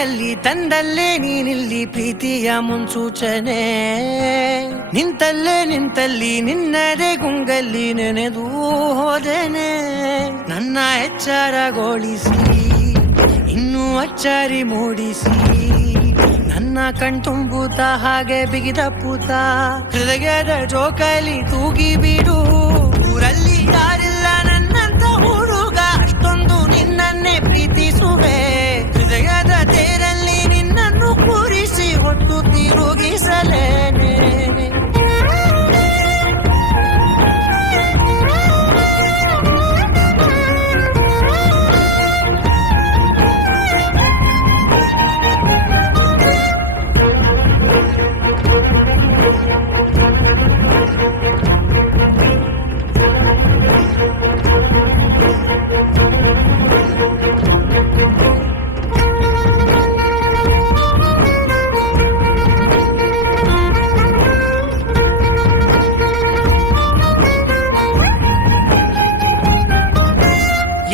ಕೈಯಲ್ಲಿ ತಂದಲ್ಲೇ ನೀನಿಲ್ಲಿ ಪ್ರೀತಿಯ ಮುನ್ಸೂಚನೆ ನಿಂತಲ್ಲಿ ನಿನ್ನದೇ ಗುಂಗಲ್ಲಿ ನೆನೆದು ಹೋದೆನೆ ನನ್ನ ಎಚ್ಚರಗೊಳಿಸಿ ಇನ್ನೂ ಅಚ್ಚರಿ ಮೂಡಿಸಿ ನನ್ನ ಕಣ್ತುಂಬುತ್ತ ಹಾಗೆ ಬಿಗಿದ ಪೂತ ಹೃದಯದ ಜೋಕಾಲಿ ತೂಗಿ ಬಿಡು ಊರಲ್ಲಿ ಯಾರಿಲ್ಲ ನನ್ನಂತ ಹುಡುಗ ಅಷ್ಟೊಂದು ನಿನ್ನನ್ನೇ ಪ್ರೀತಿಸುವೆ ಹೃದಯದ ತೇರಲ್ಲಿ ನಿನ್ನನ್ನು ಕೂರಿಸಿ ಹೊಟ್ಟು ತಿರುಗಿಸಲೇನೆ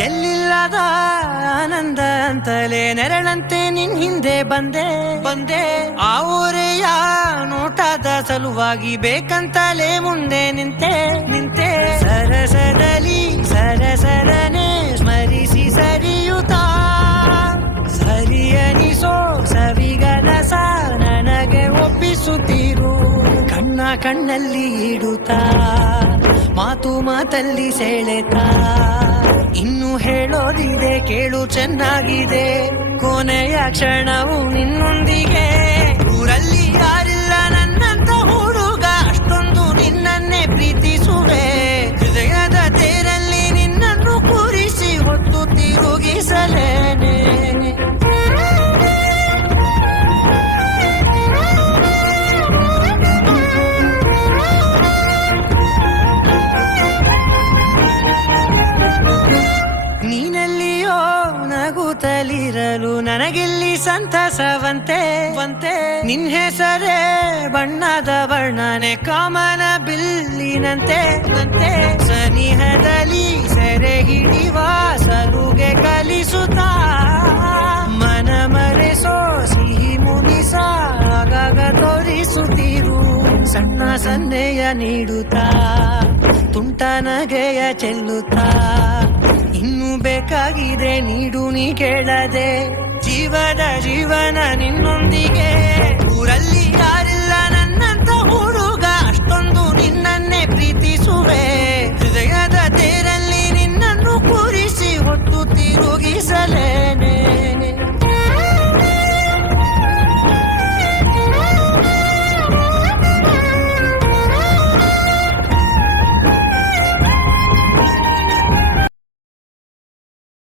ಎಲ್ಲಿಲ್ಲದ ಆನಂದ ಅಂತಲೇ ನೆರಳಂತೆ ನಿನ್ ಹಿಂದೆ ಬಂದೆ ಆ ಊರೆಯ ನೋಟದ ಸಲುವಾಗಿ ಬೇಕಂತಲೇ ಮುಂದೆ ನಿಂತೆ ಸರಸದಲ್ಲಿ ಸರಸರನೆ ಸ್ಮರಿಸಿ ಸರಿಯುತ್ತಾ ಸರಿಯನಿಸೋ ಸವಿಗನಸ ನನಗೆ ಒಪ್ಪಿಸುತ್ತೀರು ಕಣ್ಣಲ್ಲಿ ಇಡುತ್ತಾ ಮಾತಲ್ಲಿ ಸೆಳೆತಾ ಇನ್ನು ಹೇಳೋದಿದೆ ಕೇಳು ಚೆನ್ನಾಗಿದೆ ಕೊನೆಯ ಕ್ಷಣವು ನಿನ್ನೊಂದಿಗೆ ಊರಲ್ಲಿ ಯಾರಿಲ್ಲ ನನ್ನಂತ ಹುಡುಗ ಅಷ್ಟೊಂದು ನಿನ್ನನ್ನೇ ಪ್ರೀತಿಸುವೆ ಹೃದಯದ ತೇರಲ್ಲಿ ನಿನ್ನನ್ನು ಕೂರಿಸಿ ಹೊತ್ತು ತಿರುಗಿಸಲೇನೆ ನೀನೆಲ್ಲಿಯೋ ನಗುತ್ತಲಿರಲು ನನಗಿಲ್ಲಿ ಸಂತಸವಂತೆ ನಿನ್ ಹೆಸರೇ ಬಣ್ಣದ ವರ್ಣನೆ ಕಾಮನ ಬಿಲ್ಲಿನಂತೆ ಸನಿಹದಲ್ಲಿ ಸೆರೆ ಹಿಡಿವ ಸಲುಗೆ ಕಲಿಸುತ್ತಾ ಮನ ಮರೆಸೋ ಸಿಹಿ ಮುನಿಸ ಆಗಾಗ ತೋರಿಸುತ್ತೀರು ಸಣ್ಣ ಸನ್ನೆಯ ನೀಡುತ್ತಾ ತುಂಟ ನಗೆಯ ಚೆಲ್ಲುತ್ತಾ ಇನ್ನು ಬೇಕಾಗಿದೆ ನೀಡು ನೀ ಕೇಳದೆ ಜೀವನ ನಿನ್ನೊಂದಿಗೆ